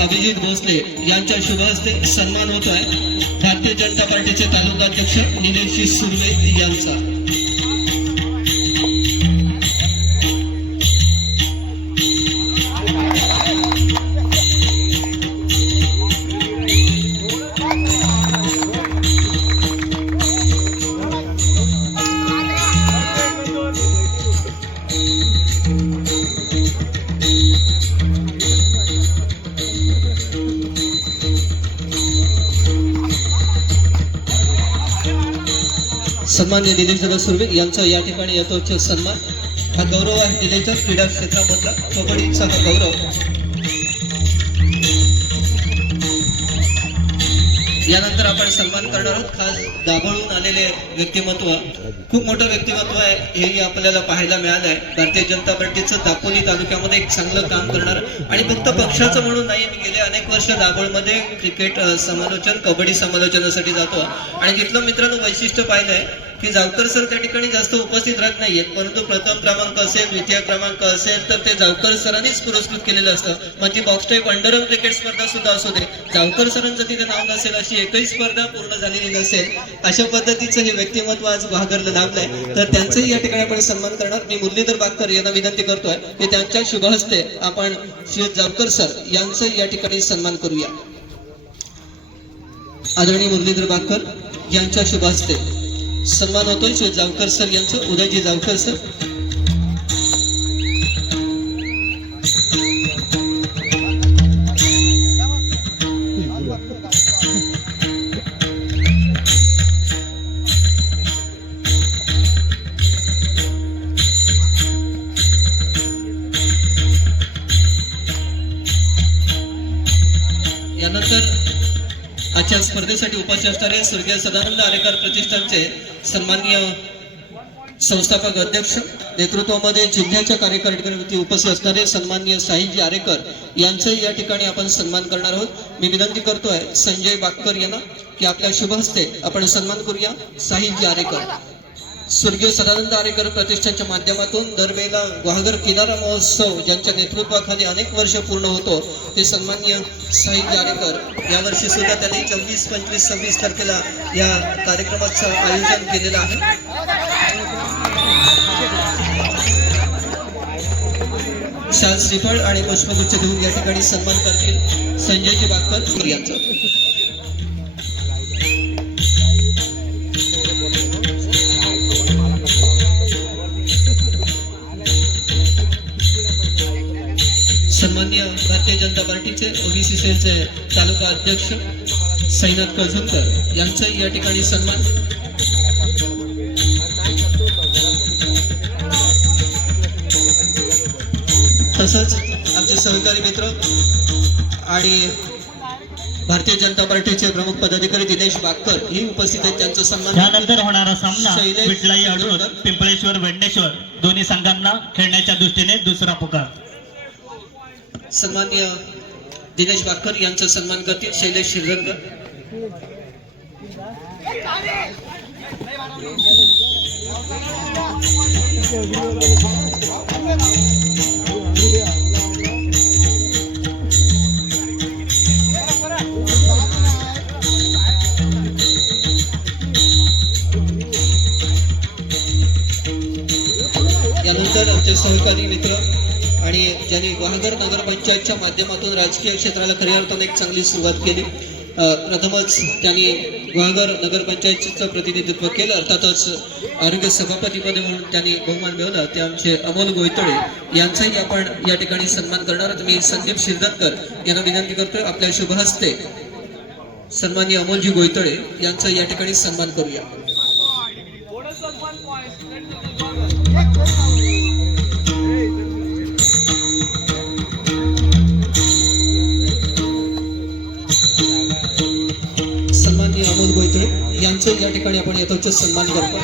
अभिजित भोसले यांच्या शुभ हस्ते सन्मान होतोय. भारतीय जनता पार्टीचे तालुकाध्यक्ष निलेश सुर्वे यांचा. सन्मान्य निलेशदादा सुर्वे यांचा या ठिकाणी यथोचित सन्मान. हा गौरव आहे निलेशच्या क्रीडा क्षेत्रामधला. कबड्डीचा हा गौरव. यानंतर आपण सन्मान करणार आहोत. खास दाभळून आलेले व्यक्तिमत्व खूप मोठं व्यक्तिमत्व आहे. हेही आपल्याला पाहायला मिळालं आहे भारतीय जनता पार्टीचं दापोली तालुक्यामध्ये एक चांगलं काम करणार. आणि फक्त पक्षाचं म्हणून नाही मी गेले अनेक वर्ष दाभोळमध्ये क्रिकेट समालोचन कबड्डी समालोचनासाठी जातो. आणि तिथलं मित्रांनो वैशिष्ट्य पाहिलं आहे की जावकर सर त्या ठिकाणी जास्त उपस्थित राहत नाहीयेत परंतु प्रथम क्रमांक असेल द्वितीय क्रमांक असेल तर ते जावकर सरांनीच पुरस्कृत केलेलं असतं. मग ती बॉक्स टाईप अंडरम क्रिकेट स्पर्धा सुद्धा असू दे. जावकर सरांचं तिथे नाव नसेल अशी एकही स्पर्धा पूर्ण झालेली नसेल अशा पद्धतीचं हे व्यक्तिमत्व आज गुहागरला लाभलंय. तर त्यांचंही या ठिकाणी आपण सन्मान करणार. मी मुरलीधर बागकर यांना विनंती करतोय की त्यांच्या शुभ हस्ते आपण श्री जावकर सर यांचं या ठिकाणी सन्मान करूया. आदरणीय मुरलीधर बागकर यांच्या शुभ हस्ते. सन्मान होतोय श्री जावकर सर यांचं उदयजी जावकर सर. आजच्या स्पर्धेसाठी उपस्थित असणारे स्वर्गीय सदानंद आरेकर प्रतिष्ठानचे सन्माननीय संस्थापक अध्यक्ष नेतृत्वामध्ये जिल्ह्याच्या कार्यकारिणी उपस्थित असणारे सन्माननीय साहिलजी आरेकर यांचंही या ठिकाणी आपण सन्मान करणार आहोत. मी विनंती करतोय संजय बागकर यांना की आपल्या शुभ हस्ते आपण सन्मान करूया. साहिलजी आरेकर. स्वर्गीय सदानंद आरेकर प्रतिष्ठानच्या माध्यमातून दरवेळेला गुहागर किनारा महोत्सव ज्यांच्या नेतृत्वाखाली अनेक वर्ष पूर्ण होतो ते सन्मान्य साहित्य आरेकर यावर्षी सुद्धा त्यांनी चोवीस पंचवीस सव्वीस तारखेला या कार्यक्रमाचं आयोजन केलेलं आहे. शाल श्रीफळ आणि पुष्पगुच्छ देऊन या ठिकाणी सन्मान करतील संजयजी बागकर. यांचं सन्मान्य भारतीय जनता पार्टीचे ओबीसी सेलचे तालुका अध्यक्ष सैनाथ कळसुंकर यांचाही या ठिकाणी सन्मान. तसंच आमचे सहकारी मित्र आणि भारतीय जनता पार्टीचे प्रमुख पदाधिकारी दिनेश बागकर ही उपस्थित आहेत. त्यांचा सन्मान त्यानंतर होणारा सामना पिंपळेश्वर वेंडेश्वर दोन्ही संघांना खेळण्याच्या दृष्टीने दुसरा पुकार. सन्मान्य दिनेश भाकर यांचा सन्मान करतील. शैलेश श्रीरंग यानंतर आमचे सहकारी मित्र आणि ज्यांनी गुहागर नगरपंचायतच्या माध्यमातून राजकीय क्षेत्राला खऱ्या अर्थाने एक चांगली सुरुवात केली. प्रथमच त्यांनी गुहागर नगरपंचायतीचं प्रतिनिधित्व केलं. अर्थातच आरोग्य सभापतीपदी म्हणून त्यांनी बहुमान मिळवला. ते आमचे अमोल गोयतोळे यांचाही आपण या ठिकाणी सन्मान करणार आहोत. मी संदीप शिरदनकर यांना विनंती करतोय आपल्या शुभ हस्ते सन्माननीय अमोलजी गोयतोळे यांचा या ठिकाणी सन्मान करूया. यांचं या ठिकाणी आपण यथोच्च सन्मान करतो.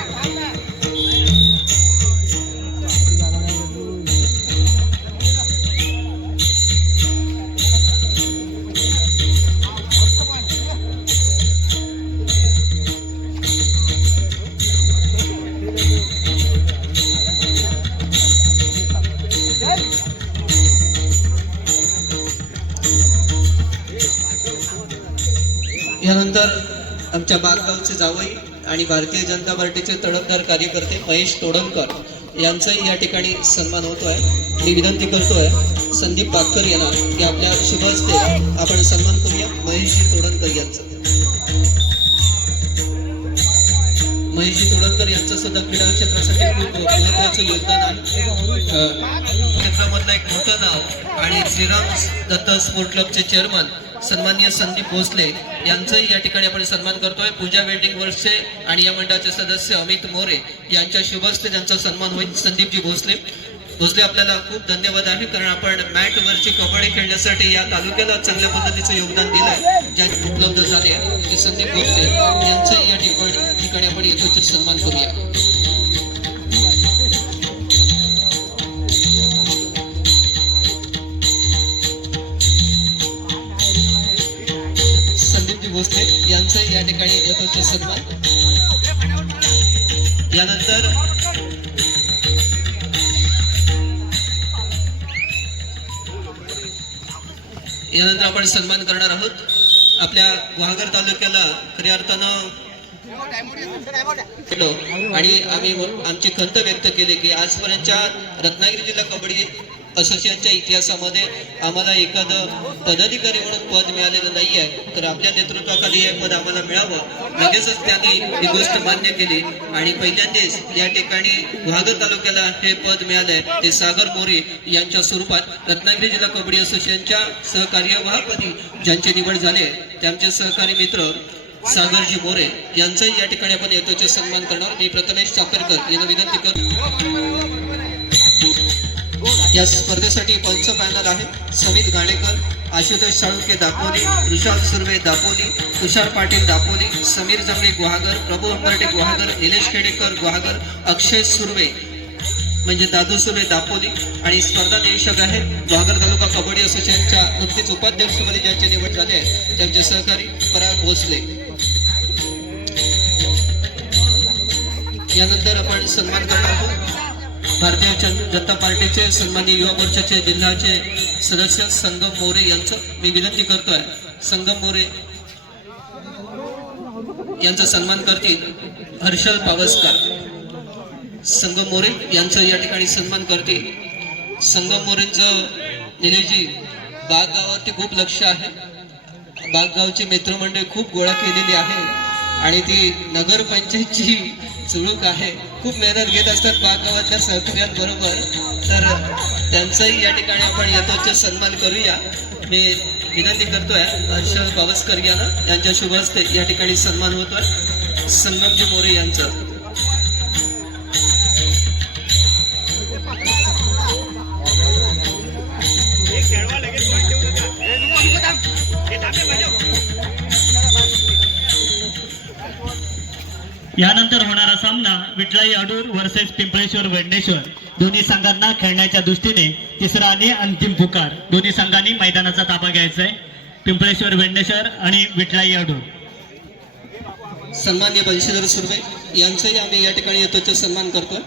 यानंतर आमच्या बागगावचे जावई आणि भारतीय जनता पार्टीचे तडफदार कार्यकर्ते महेश तोडणकर यांचाही या ठिकाणी सन्मान होतोय. मी विनंती करतोय संदीप पाटकर यांना की आपल्या शुभ हस्ते आपण सन्मान करूया. महेशजी तोडणकर यांचा. महेशजी तोडणकर यांचं सुद्धा क्रीडा क्षेत्रासाठी खूप महत्वाचं योगदान आहे. क्षेत्रामधलं एक मोठं नाव आणि श्रीराम दत्त स्पोर्ट क्लबचे चेअरमन सन्मान्य संदीप भोसले यांचंही या ठिकाणी आपण सन्मान करतोय. पूजा वेडिंग वर्षचे आणि या मंडळाचे सदस्य अमित मोरे यांच्या शुभस्ते त्यांचा सन्मान होईल संदीपजी भोसले. भोसले आपल्याला खूप धन्यवाद आहे कारण आपण मॅट वरची कबड्डी खेळण्यासाठी या तालुक्याला चांगल्या पद्धतीचं योगदान दिलंय. ज्या उपलब्ध झाले ते संदीप भोसले यांचंही या ठिकाणी ठिकाणी आपण यथोचित सन्मान करूया. भोसले यांचं या ठिकाणी यथोचित सन्मान. यानंतर यानंतर आपण सन्मान करणार आहोत. आपल्या गुहागर तालुक्याला खऱ्या अर्थानं आणि आम्ही आमची खंत व्यक्त केली की आजपर्यंतच्या रत्नागिरी जिल्हा कबड्डी असोसिएशनच्या इतिहासामध्ये आम्हाला एखादं पदाधिकारी म्हणून पद मिळालेलं नाही आहे तर आपल्या नेतृत्वाखाली हे पद आम्हाला मिळावं. लगेचच त्यांनी ही गोष्ट मान्य केली. आणि पहिल्यांदाच या ठिकाणी वाघर तालुक्याला हे पद मिळालंय. ते सागर मोरे यांच्या स्वरूपात रत्नागिरी जिल्हा कबड्डी असोसिएशनच्या सहकार्यवाहपदी ज्यांची निवड झाले त्यांचे सहकारी मित्र सागरजी मोरे यांचाही या ठिकाणी आपण येतोचे सन्मान करणार मी प्रथमेश चाकरकर यांना विनंती करतो. या स्पर्धेसाठी पंच पॅनल आहे समित गाणेकर आशुतोष साळुंके दापोली ऋषाल सुर्वे दापोली तुषार पाटील दापोली समीर जमळे गुहागर प्रभू अंबर्टे गुहागर निलेश खेडेकर गुहागर अक्षय सुर्वे म्हणजे दादू सुर्वे दापोली आणि स्पर्धा निरीक्षक आहेत. गुहागर तालुका कबड्डी असोसिएशनच्या नुकतीच उपाध्यक्षपदी ज्यांची निवड झाली आहे त्यांचे सहकारी पराग भोसले. यानंतर आपण सन्मान करणार आहोत. भारतीय जनता पार्टीचे सन्मान्य युवा मोर्चाचे जिल्ह्याचे सदस्य संगम मोरे यांचं मी विनंती करतोय. संगम मोरे यांचा सन्मान करतील हर्षल पावसकर. संगम मोरे यांचा या ठिकाणी सन्मान करतील. संगम मोरेंचं निलेजी बाग गावावरती खूप लक्ष आहे. बागगावची मित्रमंडळी खूप गोळा केलेली आहे. आणि ती नगरपंचायतची चुळूक आहे. खूप मेहनत घेत असतात बागगावातल्या सहकार्यांबरोबर. तर त्यांचंही या ठिकाणी आपण यथोचित सन्मान करूया. मी विनंती करतोय हर्ष पावसकर यांना त्यांच्या शुभ हस्ते या ठिकाणी सन्मान होतोय. संगमजी मोरे यांचा. सामना विठलाई अडूर वर्सेस पिंपळेश्वर वेडणेश्वर दोन्ही संघांना खेळण्याच्या दृष्टीने तिसरा आणि अंतिम पुकार. दोन्ही संघांनी मैदानाचा ताबा घ्यायचा आहे पिंपळेश्वर वेडणेश्वर आणि विठलाई अडूर. सन्मान्य बंशीधर सुर्वे यांचंही आम्ही या ठिकाणी यथोचित सन्मान करतोय.